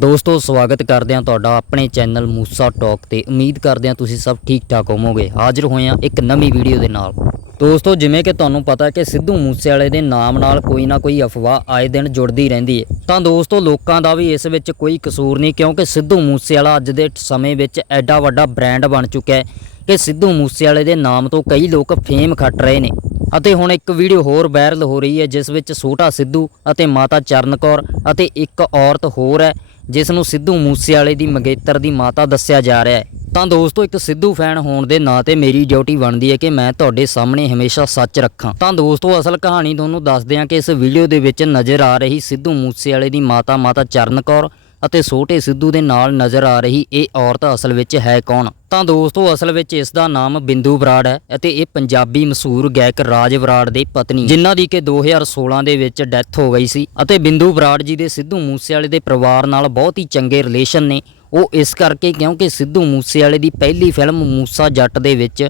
ਦੋਸਤੋ, ਸਵਾਗਤ ਕਰਦੇ ਹਾਂ ਤੁਹਾਡਾ ਆਪਣੇ ਚੈਨਲ ਮੂਸਾ ਟਾਕ ਤੇ। ਉਮੀਦ ਕਰਦੇ ਹਾਂ ਤੁਸੀਂ ਸਭ ਠੀਕ ਠਾਕ ਹੋਵੋਗੇ। ਹਾਜ਼ਰ ਹੋਏ ਹਾਂ ਇੱਕ ਨਵੀਂ ਵੀਡੀਓ ਦੇ ਨਾਲ। ਦੋਸਤੋ, ਜਿਵੇਂ ਕਿ ਤੁਹਾਨੂੰ ਪਤਾ ਹੈ ਕਿ ਸਿੱਧੂ ਮੂਸੇਵਾਲੇ ਦੇ ਨਾਮ ਨਾਲ ਕੋਈ ਨਾ ਕੋਈ ਅਫਵਾਹ ਆਏ ਦਿਨ ਜੁੜਦੀ ਰਹਿੰਦੀ ਹੈ ਤਾਂ ਦੋਸਤੋ, ਲੋਕਾਂ ਦਾ ਵੀ ਇਸ ਵਿੱਚ ਕੋਈ ਕਸੂਰ ਨਹੀਂ, ਕਿਉਂਕਿ ਸਿੱਧੂ ਮੂਸੇਵਾਲਾ ਅੱਜ ਦੇ ਸਮੇਂ ਵਿੱਚ ਐਡਾ ਵੱਡਾ ਬ੍ਰਾਂਡ ਬਣ ਚੁੱਕਾ ਹੈ ਕਿ ਸਿੱਧੂ ਮੂਸੇਵਾਲੇ ਦੇ ਨਾਮ ਤੋਂ ਕਈ ਲੋਕ ਫੇਮ ਖੱਟ ਰਹੇ ਨੇ। ਅਤੇ ਹੁਣ ਇੱਕ ਵੀਡੀਓ ਹੋਰ ਵਾਇਰਲ ਹੋ ਰਹੀ ਹੈ, ਜਿਸ ਵਿੱਚ ਛੋਟਾ ਸਿੱਧੂ ਅਤੇ ਮਾਤਾ ਚਰਨ ਕੌਰ ਅਤੇ ਇੱਕ ਔਰਤ ਹੋਰ ਹੈ। ਜਿਸ ਨੂੰ ਸਿੱਧੂ ਮੂਸੇਵਾਲੇ ਦੀ ਮੰਗੇਤਰ ਦੀ ਮਾਤਾ ਦੱਸਿਆ ਜਾ ਰਿਹਾ ਹੈ। ਤਾਂ ਦੋਸਤੋ, ਇੱਕ ਸਿੱਧੂ ਫੈਨ ਹੋਣ ਦੇ ਨਾਂ ਤੇ ਮੇਰੀ ਡਿਊਟੀ ਬਣਦੀ ਹੈ ਕਿ ਮੈਂ ਤੁਹਾਡੇ ਸਾਹਮਣੇ ਹਮੇਸ਼ਾ ਸੱਚ ਰੱਖਾਂ। ਤਾਂ ਦੋਸਤੋ, ਅਸਲ ਕਹਾਣੀ ਤੁਹਾਨੂੰ ਦੱਸਦੇ ਹਾਂ ਕਿ ਇਸ ਵੀਡੀਓ ਦੇ ਵਿੱਚ ਨਜ਼ਰ ਆ ਰਹੀ ਸਿੱਧੂ ਮੂਸੇਵਾਲੇ ਦੀ ਮਾਤਾ ਮਾਤਾ ਚਰਨ ਕੌਰ ਅਤੇ ਛੋਟੇ ਸਿੱਧੂ ਦੇ ਨਾਲ ਨਜ਼ਰ ਆ ਰਹੀ ਇਹ ਔਰਤ ਅਸਲ ਵਿੱਚ ਹੈ ਕੌਣ? ਤਾਂ ਦੋਸਤੋ, ਅਸਲ ਵਿੱਚ ਇਸ ਦਾ ਨਾਮ ਬਿੰਦੂ ਬਰਾੜ ਹੈ ਅਤੇ ਇਹ ਪੰਜਾਬੀ ਮਸ਼ਹੂਰ ਗਾਇਕ ਰਾਜ ਬਰਾੜ ਦੇ ਪਤਨੀ ਜਿਨ੍ਹਾਂ ਦੀ ਕਿ 2016 ਦੇ ਵਿੱਚ ਡੈਥ ਹੋ ਗਈ ਸੀ ਅਤੇ ਬਿੰਦੂ ਬਰਾੜ ਜੀ ਦੇ ਸਿੱਧੂ ਮੂਸੇਵਾਲੇ ਦੇ ਪਰਿਵਾਰ ਨਾਲ ਬਹੁਤ ਹੀ ਚੰਗੇ ਰਿਲੇਸ਼ਨ ਨੇ। ਉਹ ਇਸ ਕਰਕੇ ਕਿਉਂਕਿ ਸਿੱਧੂ ਮੂਸੇਵਾਲੇ ਦੀ ਪਹਿਲੀ ਫਿਲਮ ਮੂਸਾ ਜੱਟ ਦੇ ਵਿੱਚ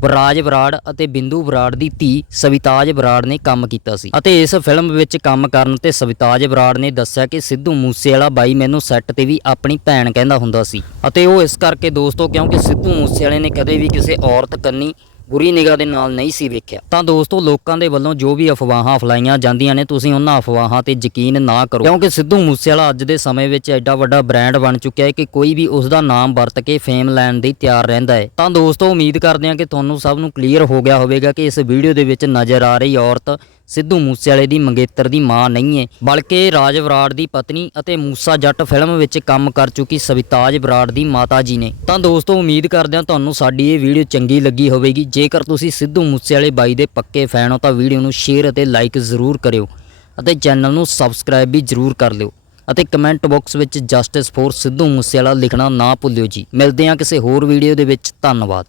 ਬਰਾਜ ਬਰਾੜ ਅਤੇ ਬਿੰਦੂ ਬਰਾੜ ਦੀ ਧੀ ਸਵਿਤਾਜ ਬਰਾੜ ਨੇ ਕੰਮ ਕੀਤਾ ਸੀ। ਅਤੇ ਇਸ ਫਿਲਮ ਵਿੱਚ ਕੰਮ ਕਰਨ ਤੇ ਸਵਿਤਾਜ ਬਰਾੜ ਨੇ ਦੱਸਿਆ ਕਿ ਸਿੱਧੂ ਮੂਸੇਵਾਲਾ ਬਾਈ ਮੈਨੂੰ ਸੈੱਟ ਤੇ ਵੀ ਆਪਣੀ ਭੈਣ ਕਹਿੰਦਾ ਹੁੰਦਾ ਸੀ। ਅਤੇ ਉਹ ਇਸ ਕਰਕੇ ਦੋਸਤੋ ਕਿਉਂਕਿ ਸਿੱਧੂ ਮੂਸੇਵਾਲੇ ਨੇ ਕਦੇ ਵੀ ਕਿਸੇ ਔਰਤ ਕੰਨੀ ਬੁਰੀ ਨਿਗਾਹ ਦੇ ਨਾਲ ਨਹੀਂ ਸੀ ਵੇਖਿਆ। ਤਾਂ ਦੋਸਤੋ, ਲੋਕਾਂ ਦੇ ਵੱਲੋਂ ਜੋ ਵੀ ਅਫਵਾਹਾਂ ਫਲਾਈਆਂ ਜਾਂਦੀਆਂ ਨੇ, ਤੁਸੀਂ ਉਹਨਾਂ ਅਫਵਾਹਾਂ ਤੇ ਯਕੀਨ ਨਾ ਕਰੋ। ਕਿਉਂਕਿ ਸਿੱਧੂ ਮੂਸੇਵਾਲਾ ਅੱਜ ਦੇ ਸਮੇਂ ਵਿੱਚ ਐਡਾ ਵੱਡਾ ਬ੍ਰਾਂਡ ਬਣ ਚੁੱਕਿਆ ਹੈ ਕਿ ਕੋਈ ਵੀ ਉਸ ਦਾ ਨਾਮ ਵਰਤ ਕੇ ਫੇਮ ਲੈਣ ਦੀ ਤਿਆਰ ਰਹਿੰਦਾ ਹੈ। ਤਾਂ ਦੋਸਤੋ, ਉਮੀਦ ਕਰਦੇ ਹਾਂ ਕਿ ਤੁਹਾਨੂੰ ਸਭ ਨੂੰ ਕਲੀਅਰ ਹੋ ਗਿਆ ਹੋਵੇਗਾ ਕਿ ਇਸ ਵੀਡੀਓ ਦੇ ਵਿੱਚ ਨਜ਼ਰ ਆ ਰਹੀ ਔਰਤ ਸਿੱਧੂ ਮੂਸੇਵਾਲੇ ਦੀ ਮੰਗੇਤਰ ਦੀ ਮਾਂ ਨਹੀਂ ਹੈ ਬਲਕਿ ਰਾਜ ਬਰਾੜ ਦੀ ਪਤਨੀ ਅਤੇ ਮੂਸਾ ਜੱਟ ਫਿਲਮ ਵਿੱਚ ਕੰਮ ਕਰ ਚੁੱਕੀ ਸਵਿਤਾਜ ਬਰਾੜ ਦੀ ਮਾਤਾ ਜੀ ਨੇ। ਤਾਂ ਦੋਸਤੋ, ਉਮੀਦ ਕਰਦੇ ਹਾਂ ਤੁਹਾਨੂੰ ਸਾਡੀ ਇਹ ਵੀਡੀਓ ਚੰਗੀ ਲੱਗੀ ਹੋਵੇਗੀ। ਜੇਕਰ ਤੁਸੀਂ ਸਿੱਧੂ ਮੂਸੇਵਾਲੇ ਬਾਈ ਦੇ ਪੱਕੇ ਫੈਨ ਹੋ ਤਾਂ ਵੀਡੀਓ ਨੂੰ ਸ਼ੇਅਰ ਅਤੇ ਲਾਈਕ ਜ਼ਰੂਰ ਕਰਿਓ ਅਤੇ ਚੈਨਲ ਨੂੰ ਸਬਸਕ੍ਰਾਈਬ ਵੀ ਜ਼ਰੂਰ ਕਰ ਲਿਓ ਅਤੇ ਕਮੈਂਟ ਬਾਕਸ ਵਿੱਚ ਜਸਟਿਸ ਫੋਰ ਸਿੱਧੂ ਮੂਸੇਵਾਲਾ ਲਿਖਣਾ ਨਾ ਭੁੱਲਿਓ ਜੀ। ਮਿਲਦੇ ਹਾਂ ਕਿਸੇ ਹੋਰ ਵੀਡੀਓ ਦੇ ਵਿੱਚ। ਧੰਨਵਾਦ।